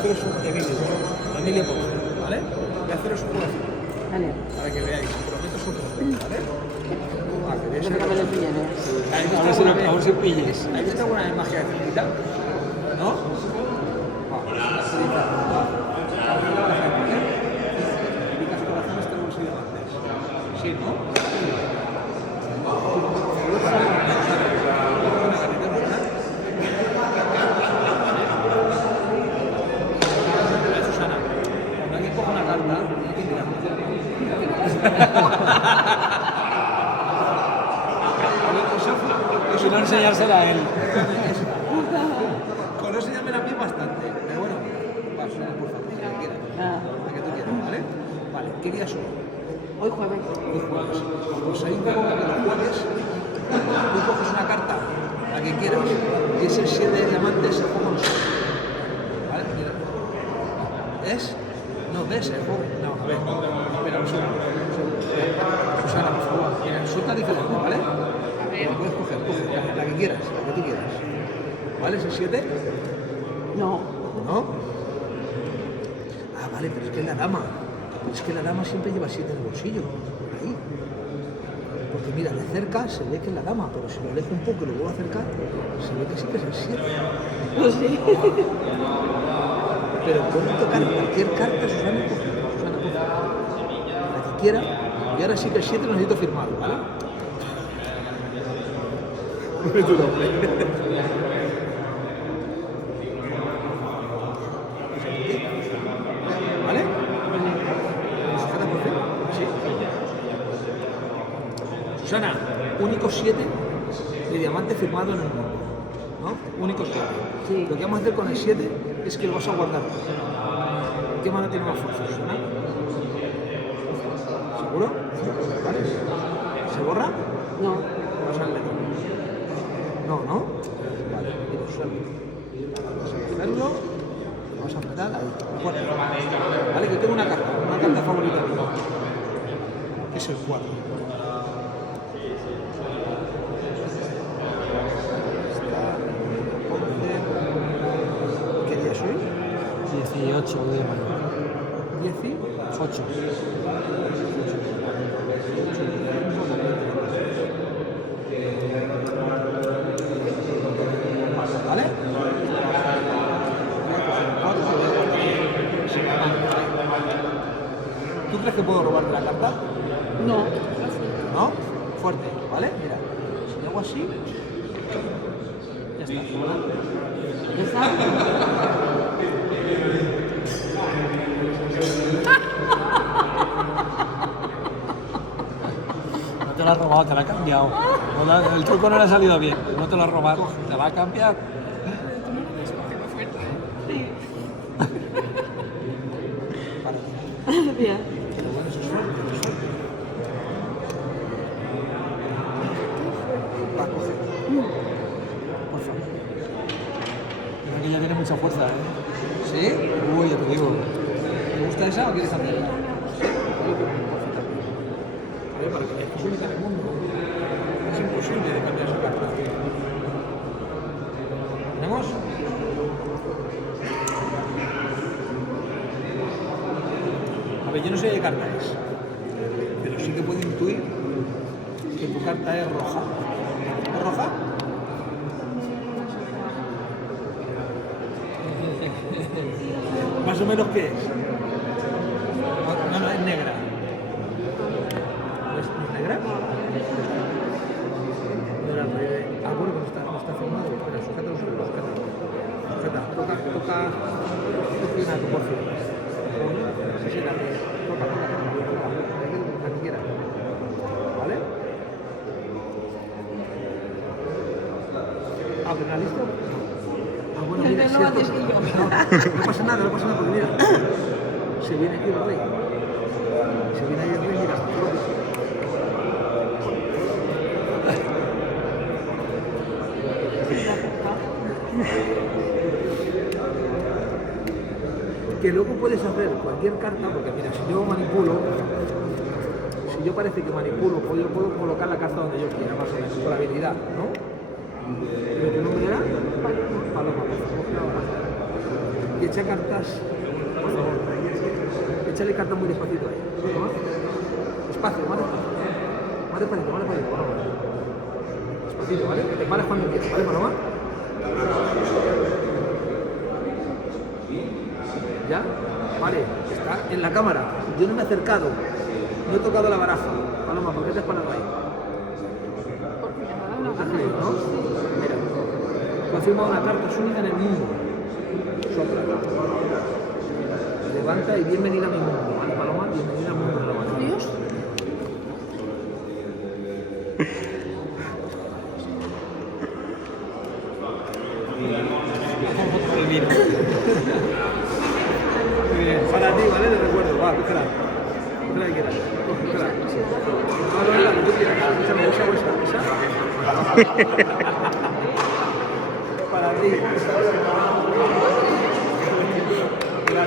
haceros un Emilia por ¿vale? Voy a haceros un juego Vale. para que veáis, prometo su ¿vale? Ah, que veáis Yo creo que me lo pillaré. a ver si pilles. ¿Habéis visto alguna vez magia de cerquita? ¿No? Sí, ¿no? Susana, cuando alguien coge una carta, hay que tirarla. Si no enseñársela a él. Con eso ya me la pide bastante. Pero bueno, va, Susana, por favor, la que quieras. La que tú quieras, ¿vale? Vale, ¿qué día son? Hoy jueves. Hoy jueves. Pues hay un juego que los jueves tú coges una carta, la que quieras, y es el 7 de diamantes, el juego no sé. ¿Vale? Mira. ¿Es? No, ¿ves el juego? No, a ver. Espera, un segundo. Susana, por favor. Mira, suelta diferente, ¿vale? La puedes coger, coge, la que quieras, la que tú quieras. ¿Vale? ¿Es el 7? No. ¿No? Ah, vale, pero es que la dama. Es que la dama siempre lleva 7 en el bolsillo. Ahí. Porque mira, de cerca se ve que es la dama, pero si lo alejo un poco y lo vuelvo a acercar, se ve que sí que es el 7. Pues sí. Pero puedo tocar cualquier carta, Susana coge. Susana coge. La que quiera. Y ahora sí que el 7 lo necesito firmado, ¿vale? Pone tu nombre. ¿Vale? Susana, por fin. Sí. Susana, único 7 de diamante firmado en el mundo. ¿No? Único 7. Sí. Lo que vamos a hacer con el 7 es que lo vas a guardar. ¿Qué mano tiene más fuerza, Susana? ¿Seguro? ¿Vale? ¿Se borra? No. Vamos al dedo. No, ¿no? Vale, mira, Susana. Vamos a hacerlo. Vamos a apretar ahí. Fuerte. Vale, que tengo una carta favorita mía. Que es el 4. ¿Qué día soy? 18 de mayo. 18. ¿Vale? ¿Tú crees que puedo robarte la carta? No. ¿No? Fuerte, ¿vale? Mira, si hago así, ya está. ¿Ya está? No te la has robado, te la ha cambiado. El truco no le ha salido bien. No te lo has robado, te la ha cambiado. Bien. Pero bueno, eso es suerte, eso es suerte. Va a coger. Por favor. Mira que ya tiene mucha fuerza, ¿eh? ¿Sí? Uy, ya te digo. ¿Te gusta esa o quieres cambiarla? A ver, para que veas que es única en el mundo. Es imposible de cambiar su carta. ¿Tenemos? A ver, yo no sé de qué carta es, pero sí que puedo intuir que tu carta es roja. ¿Es roja? Más o menos, ¿qué es? No, es negra. ¿No es negra? No era el rey. Ah, bueno, que no está firmado. Espera, sujétalo, sujeta. Toca una proporción. Sí, también. Toca. La que quieras. ¿Vale? Ah, pero ¿la listo? Ah, bueno, mira, No lo haces cierto. que yo. No pasa nada, porque mira, se viene aquí el rey. Se viene ahí el rey, mira. Que luego puedes hacer cualquier carta, porque mira, si yo manipulo, si yo parece que manipulo, pues yo puedo colocar la carta donde yo quiera, más o menos, con la habilidad, ¿no? ¿Pero tu nombre era? Paloma, por favor. Y echa cartas, por favor. Échale cartas muy despacito ahí. ¿No? Despacio, más despacio. Más despacito, más despacito, Paloma. Despacito, ¿vale? Te pares cuando quieras, ¿vale, Paloma? ¿Ya? Vale, está en la cámara. Yo no me he acercado. No he tocado la baraja. Paloma, ¿por qué te has parado ahí? Porque me ha dado una ¿Te has gana. creído, no? Mira, tú has firmado una carta, es única en el mundo. Sopla. Levanta y bienvenida a mi mundo, ¿vale, Paloma? Bienvenida al mundo de la magia. Dios. El vino. Muy bien, para ti, ¿vale? De recuerdo, va, cógela. Cógela que quieras. Cógela. No, no, la que tú quieras. Esa. Para ti.